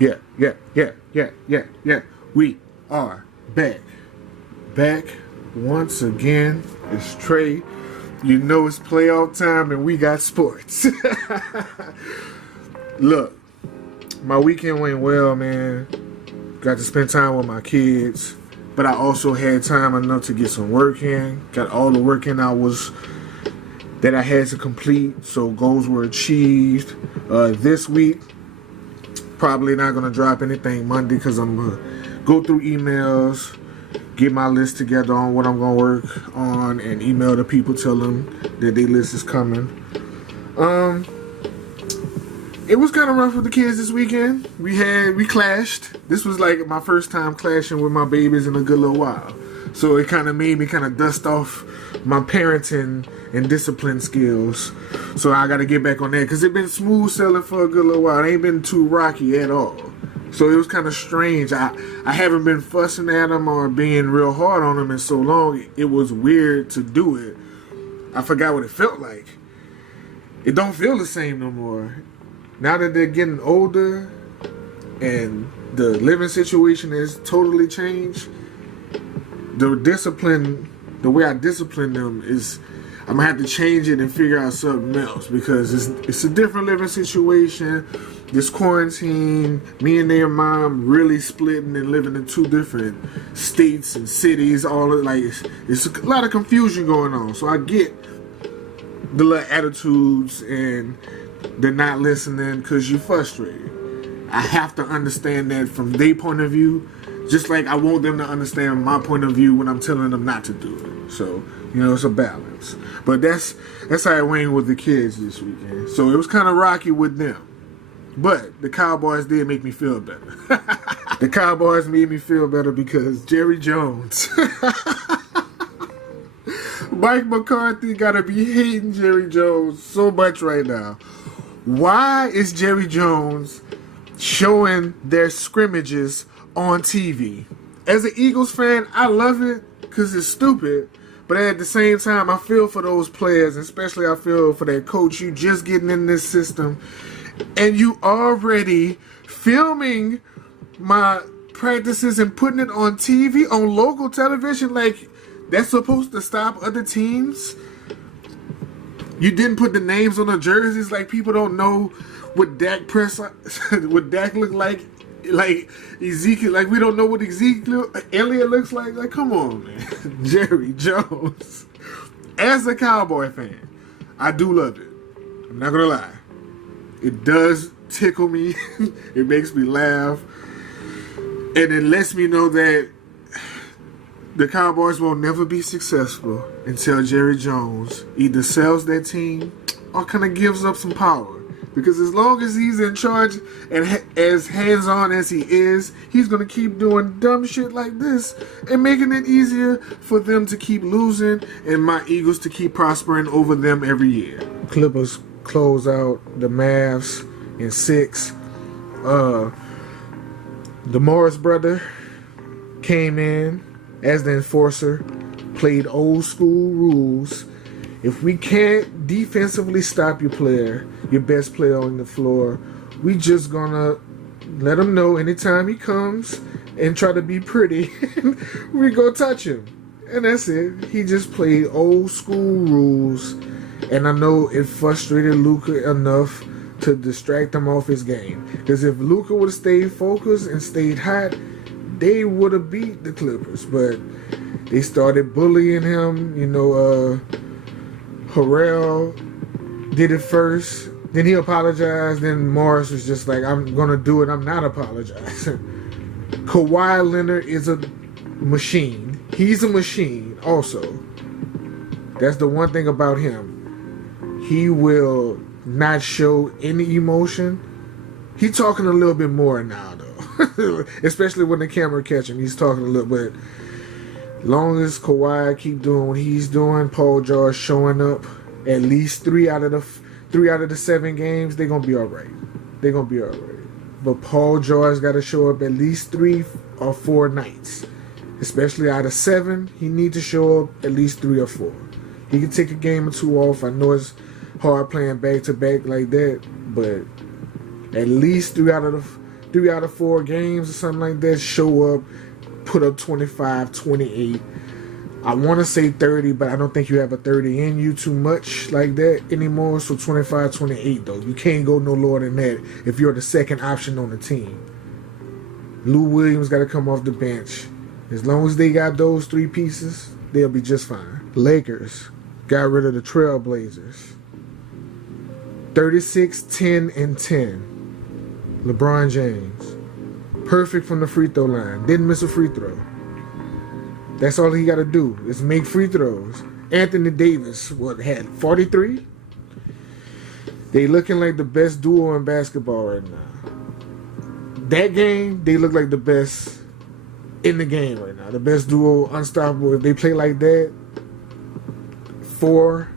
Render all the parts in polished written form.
Yeah. We are back. Back once again. It's Trey. You know it's playoff time and we got sports. Look, my weekend went well, man. Got to spend time with my kids. But I also had time enough to get some work in. Got all the work in that I had to complete. So goals were achieved. This week, probably not going to drop anything Monday because I'm going to go through emails, get my list together on what I'm going to work on, and email the people, tell them that their list is coming. It was kind of rough with the kids this weekend. We clashed. This was like my first time clashing with my babies in a good little while. So it kind of made me kind of dust off my parenting and discipline skills. So I got to get back on that because it's been smooth sailing for a good little while. It ain't been too rocky at all. So it was kind of strange. I haven't been fussing at them or being real hard on them in so long. It was weird to do it. I forgot what it felt like. It don't feel the same no more. Now that they're getting older and the living situation has totally changed, the way I discipline them is, I'm gonna have to change it and figure out something else because it's a different living situation. This quarantine, me and their mom really splitting and living in two different states and cities. It's a lot of confusion going on. So I get the little attitudes and they're not listening because you're frustrated. I have to understand that from their point of view, just like I want them to understand my point of view when I'm telling them not to do it. So, it's a balance. But that's how I went with the kids this weekend. So it was kind of rocky with them. But the Cowboys did make me feel better. The Cowboys made me feel better because Jerry Jones. Mike McCarthy gotta be hating Jerry Jones so much right now. Why is Jerry Jones showing their scrimmages on TV? As an Eagles fan, I love it because it's stupid. But at the same time, I feel for those players, especially I feel for that coach. You just getting in this system, and you already filming my practices and putting it on TV, on local television. Like, that's supposed to stop other teams. You didn't put the names on the jerseys, like people don't know what Dak look like Ezekiel, like we don't know what Ezekiel Elliott looks like. Like, come on, man. Jerry Jones. As a Cowboy fan, I do love it. I'm not gonna lie. It does tickle me. It makes me laugh. And it lets me know that the Cowboys will never be successful until Jerry Jones either sells that team or kind of gives up some power. Because as long as he's in charge and as hands-on as he is, he's going to keep doing dumb shit like this and making it easier for them to keep losing and my Eagles to keep prospering over them every year. Clippers close out the Mavs in 6. The Morris brother came in as the enforcer, played old school rules. If we can't defensively stop your best player on the floor, we just gonna let him know anytime he comes and try to be pretty, we go touch him. And that's it. He just played old school rules, and I know it frustrated Luka enough to distract him off his game. Because if Luka would have stayed focused and stayed hot, they would have beat the Clippers. But they started bullying him. Harrell did it first. Then he apologized. Then Morris was just like, I'm going to do it. I'm not apologizing. Kawhi Leonard is a machine. He's a machine also. That's the one thing about him. He will not show any emotion. He's talking a little bit more now, though. Especially when the camera catch him. He's talking a little bit. Long as Kawhi keep doing what he's doing, Paul George showing up at least 3 out of the 7 games, they're gonna be all right. They're gonna be all right. But Paul George got to show up at least 3 or 4 nights, especially out of 7. He need to show up at least 3 or 4. He can take a game or 2 off. I know it's hard playing back to back like that, but at least 3 out of 3 out of 4 games or something like that, show up, put up 25, 28. I want to say 30, but I don't think you have a 30 in you too much like that anymore. So 25, 28 though. You can't go no lower than that if you're the second option on the team. Lou Williams got to come off the bench. As long as they got those 3 pieces, they'll be just fine. Lakers got rid of the Trailblazers. 36, 10, and 10. LeBron James. Perfect from the free throw line. Didn't miss a free throw. That's all he got to do is make free throws. Anthony Davis, had 43? They looking like the best duo in basketball right now. That game, they look like the best in the game right now. The best duo, unstoppable. If they play like that, 4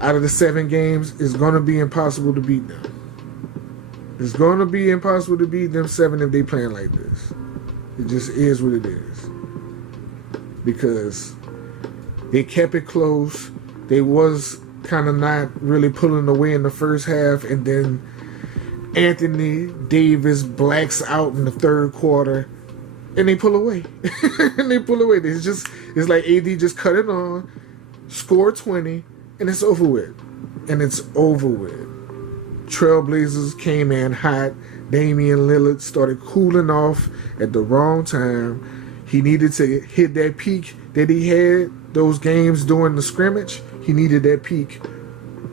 out of the 7 games, it's going to be impossible to beat them. It's going to be impossible to beat them 7 if they playing like this. It just is what it is. Because they kept it close. They was kind of not really pulling away in the first half, and then Anthony Davis blacks out in the third quarter, and they pull away. And they pull away. It's like AD just cut it on, score 20, and it's over with. And it's over with. Trailblazers came in hot. Damian Lillard started cooling off at the wrong time. He needed to hit that peak that he had those games during the scrimmage. He needed that peak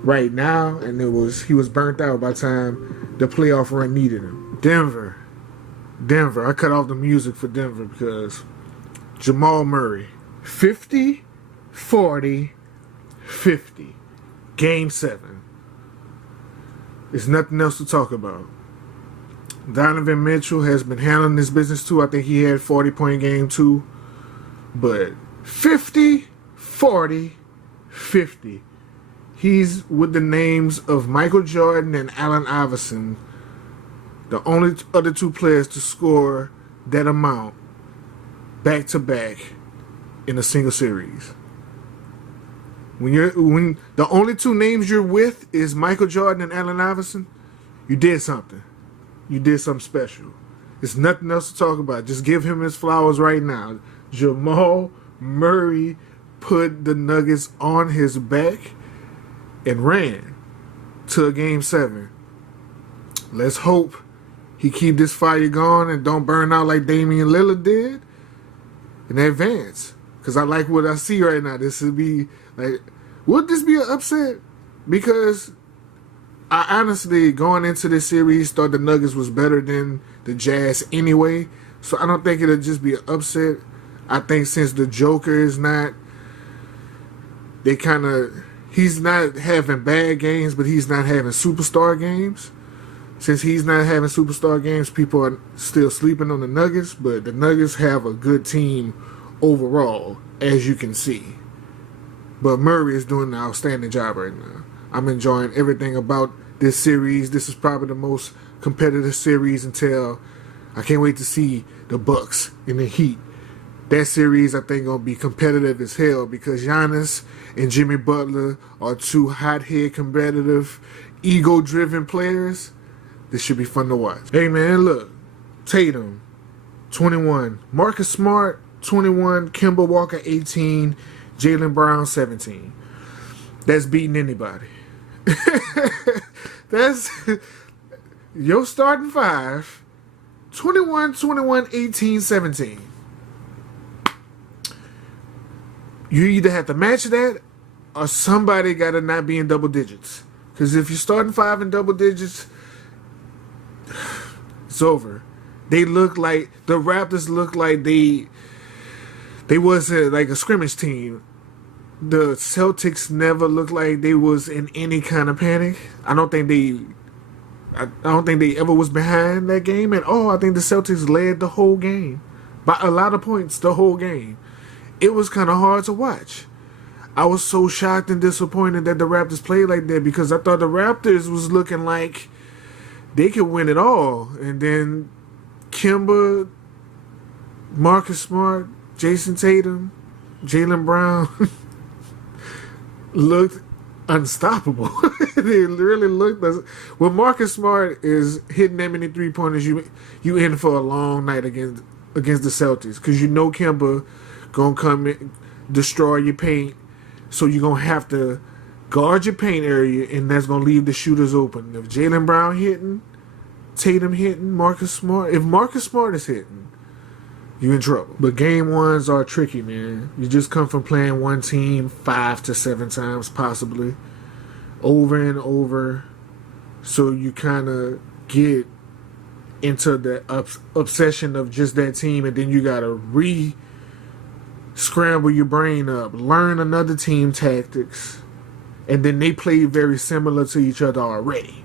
right now, and he was burnt out by the time the playoff run needed him. Denver. I cut off the music for Denver because Jamal Murray. 50, 40, 50. Game 7. There's nothing else to talk about. Donovan Mitchell has been handling this business too. I think he had 40-point game too. But 50, 40, 50. He's with the names of Michael Jordan and Allen Iverson, the only other 2 players to score that amount back to back in a single series. When the only 2 names you're with is Michael Jordan and Allen Iverson, you did something. You did something special. There's nothing else to talk about. Just give him his flowers right now. Jamal Murray put the Nuggets on his back and ran to a game 7. Let's hope he keep this fire going and don't burn out like Damian Lillard did in advance. Because I like what I see right now. This would be like, would this be an upset? Because I honestly, going into this series, thought the Nuggets was better than the Jazz anyway. So I don't think it'll just be an upset. I think since the Joker is not, he's not having bad games, but he's not having superstar games. Since he's not having superstar games, people are still sleeping on the Nuggets, but the Nuggets have a good team overall, as you can see. But Murray is doing an outstanding job right now. I'm enjoying everything about this series. This is probably the most competitive series until I can't wait to see the Bucks and the Heat. That series I think gonna be competitive as hell because Giannis and Jimmy Butler are 2 hothead competitive, ego-driven players. This should be fun to watch. Hey man, look, Tatum, 21, Marcus Smart, 21, Kemba Walker, 18, Jaylen Brown, 17. That's beating anybody. That's your starting 5. 21, 21, 18, 17. You either have to match that or somebody got to not be in double digits. Because if you're starting 5 in double digits, it's over. They look like, the Raptors look like they was like a scrimmage team. The Celtics never looked like they was in any kind of panic. I don't think they ever was behind that game at all. I think the Celtics led the whole game by a lot of points the whole game. It was kind of hard to watch. I was so shocked and disappointed that the Raptors played like that because I thought the Raptors was looking like they could win it all. And then Kemba, Marcus Smart, Jason Tatum, Jaylen Brown looked unstoppable. They really looked. When Marcus Smart is hitting that many 3-pointers, you in for a long night against the Celtics, because you know Kemba gonna come in, destroy your paint, so you're gonna have to guard your paint area, and that's gonna leave the shooters open. If Jaylen Brown hitting, Tatum hitting, Marcus Smart, if Marcus Smart is hitting, you in trouble. But game ones are tricky, man. You just come from playing one team 5 to 7 times, possibly, over and over. So you kind of get into the obsession of just that team, and then you got to scramble your brain up, learn another team tactics, and then they play very similar to each other already.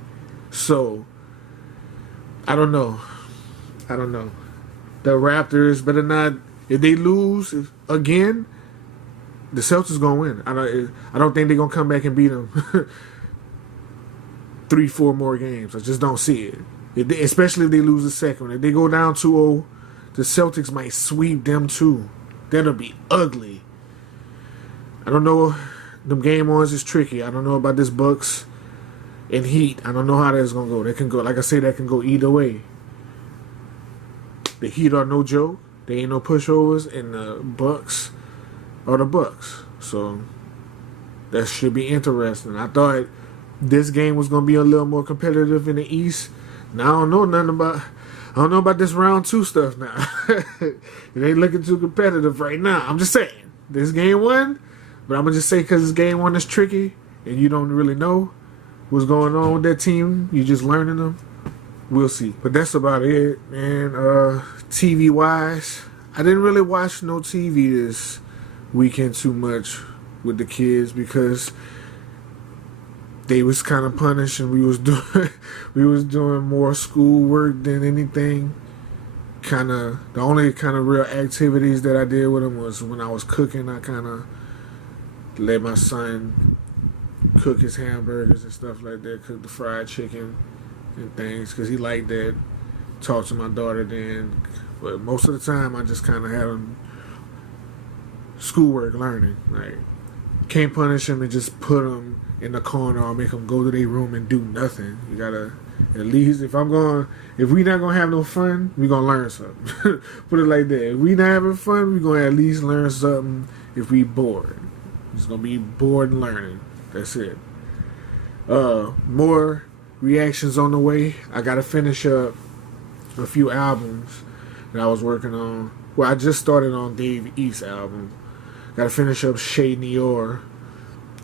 So, I don't know. The Raptors better not. If they lose again, the Celtics gonna win. I don't think they're gonna come back and beat them 3-4 more games. I just don't see it. Especially if they lose the second one. If they go down 2-0, the Celtics might sweep them too. That'll be ugly. I don't know. Them game ones is tricky. I don't know about this Bucks and Heat. I don't know how that's gonna go. That can go, like I said, that can go either way. The Heat are no joke. They ain't no pushovers, and the Bucks are the Bucks. So that should be interesting. I thought this game was gonna be a little more competitive in the East. Now I don't know about this round 2 stuff now. It ain't looking too competitive right now. I'm just saying. This game 1, but I'm gonna just say because this game 1 is tricky and you don't really know what's going on with that team. You just learning them. We'll see. But that's about it, man. TV wise, I didn't really watch no TV this weekend too much with the kids because they was kind of punished, and we was doing more schoolwork than anything. The only kind of real activities that I did with them was when I was cooking. I kind of let my son cook his hamburgers and stuff like that, cook the fried chicken and things, because he liked that. Talk to my daughter then, but most of the time I just kind of had him schoolwork learning. Like, can't punish him and just put him in the corner or make them go to their room and do nothing. You gotta, at least, if we not gonna have no fun, we gonna learn something. Put it like that. If we not having fun, we gonna at least learn something. If we bored, it's gonna be bored and learning. That's it. More reactions on the way. I gotta finish up a few albums that I was working on. Well, I just started on Dave East's album. Gotta finish up Shay Nior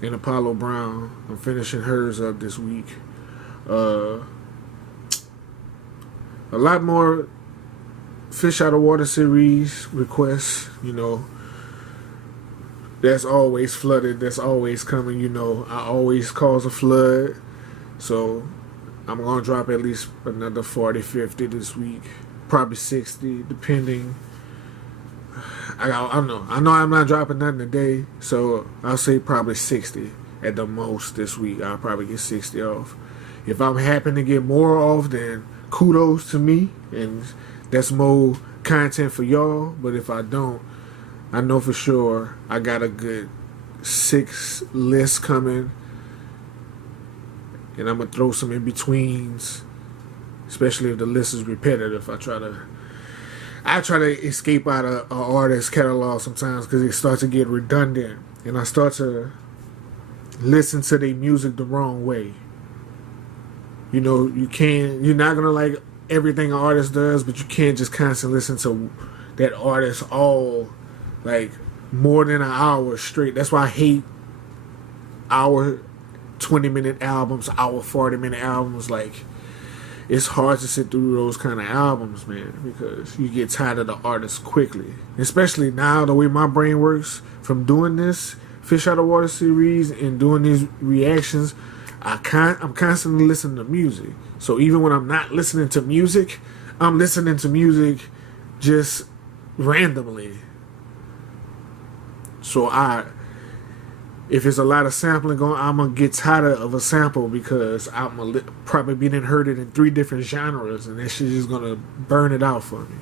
and Apollo Brown. I'm finishing hers up this week. A lot more Fish Out of Water series requests, That's always flooded. That's always coming, I always cause a flood. So I'm going to drop at least another 40, 50 this week. Probably 60, depending. I know I'm not dropping nothing today, so I'll say probably 60 at the most this week. I'll probably get 60 off. If I'm happen to get more off, then kudos to me, and that's more content for y'all. But if I don't, I know for sure I got a good 6 lists coming, and I'm going to throw some in-betweens, especially if the list is repetitive. I try to escape out of an artist's catalog sometimes because it starts to get redundant, and I start to listen to their music the wrong way. You're not going to like everything an artist does, but you can't just constantly listen to that artist all, like, more than an hour straight. That's why I hate hour 20-minute albums, hour 40-minute albums. Like, it's hard to sit through those kind of albums, man, because you get tired of the artist quickly. Especially now, the way my brain works from doing this Fish Out of Water series and doing these reactions, I'm constantly listening to music. So even when I'm not listening to music, I'm listening to music just randomly. So if it's a lot of sampling going, I'm going to get tired of a sample because I'm going to probably be heard it in 3 different genres, and that shit is going to burn it out for me.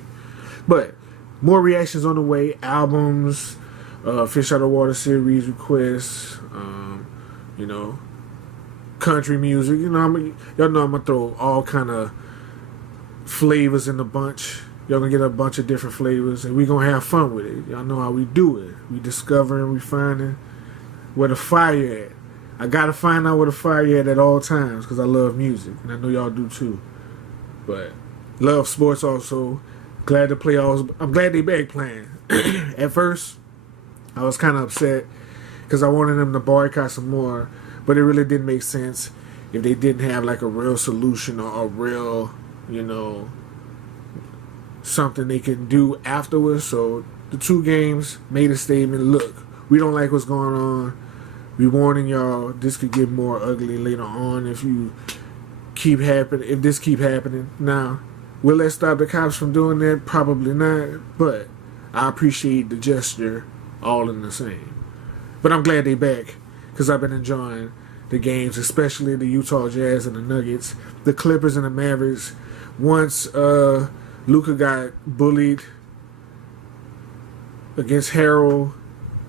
But more reactions on the way, albums, Fish Out of Water series requests, you know, country music. You know, y'all know I'm gonna throw all kind of flavors in the bunch. Y'all gonna get a bunch of different flavors, and we gonna have fun with it. Y'all know how we do it. We discovering, we finding where the fire at. I gotta find out where the fire at all times because I love music, and I know y'all do too. But love sports also. Glad to play all. I'm glad they back playing. At first, I was kind of upset because I wanted them to boycott some more, but it really didn't make sense if they didn't have like a real solution or a real, you know, something they can do afterwards. So the 2 games made a statement. Look, we don't like what's going on. We warning y'all. This could get more ugly later on if you keep happening. If this keep happening, now will that stop the cops from doing that? Probably not. But I appreciate the gesture, all in the same. But I'm glad they back because I've been enjoying the games, especially the Utah Jazz and the Nuggets, the Clippers and the Mavericks. Once Luka got bullied against Harold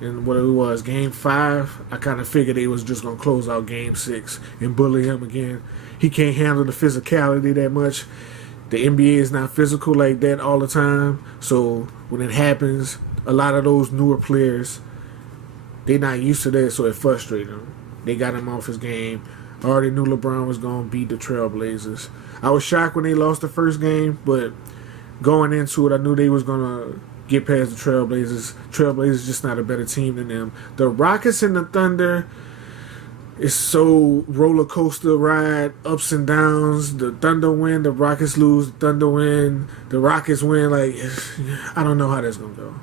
in what it was, Game 5, I kind of figured they was just going to close out Game 6 and bully him again. He can't handle the physicality that much. The NBA is not physical like that all the time. So when it happens, a lot of those newer players, they not used to that, so it frustrated them. They got him off his game. I already knew LeBron was going to beat the Trailblazers. I was shocked when they lost the first game, but going into it, I knew they was going to get past the Trailblazers. Trailblazers just not a better team than them. The Rockets and the Thunder is so roller coaster ride, ups and downs. The Thunder win, the Rockets lose. The Thunder win, the Rockets win. Like, I don't know how that's going to go.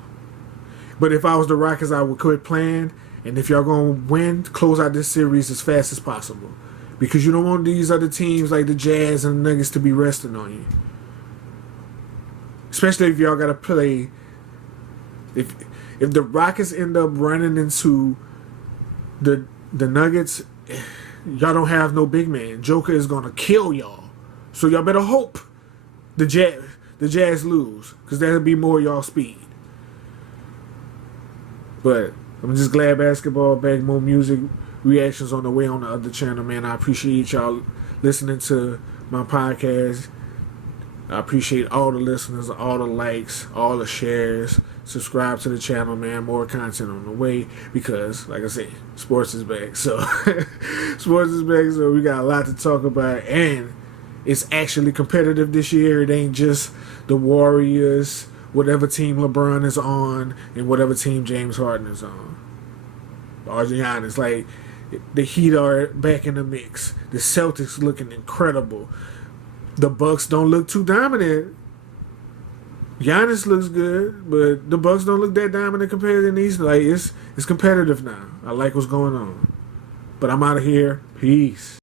But if I was the Rockets, I would quit playing. And if y'all going to win, close out this series as fast as possible. Because you don't want these other teams like the Jazz and the Nuggets to be resting on you. Especially if y'all got to play. If the Rockets end up running into the Nuggets, y'all don't have no big man. Joker is going to kill y'all. So y'all better hope the Jazz lose. Because that'll be more y'all speed. But I'm just glad basketball back, more music, reactions on the way on the other channel, man. I appreciate y'all listening to my podcast. I appreciate all the listeners, all the likes, all the shares. Subscribe to the channel, man. More content on the way because, like I said, sports is back. So, sports is back, so we got a lot to talk about. And it's actually competitive this year. It ain't just the Warriors, whatever team LeBron is on, and whatever team James Harden is on. Or Giannis, like, the Heat are back in the mix. The Celtics looking incredible. The Bucks don't look too dominant. Giannis looks good, but the Bucks don't look that dominant compared to the East. Like, it's competitive now. I like what's going on. But I'm out of here. Peace.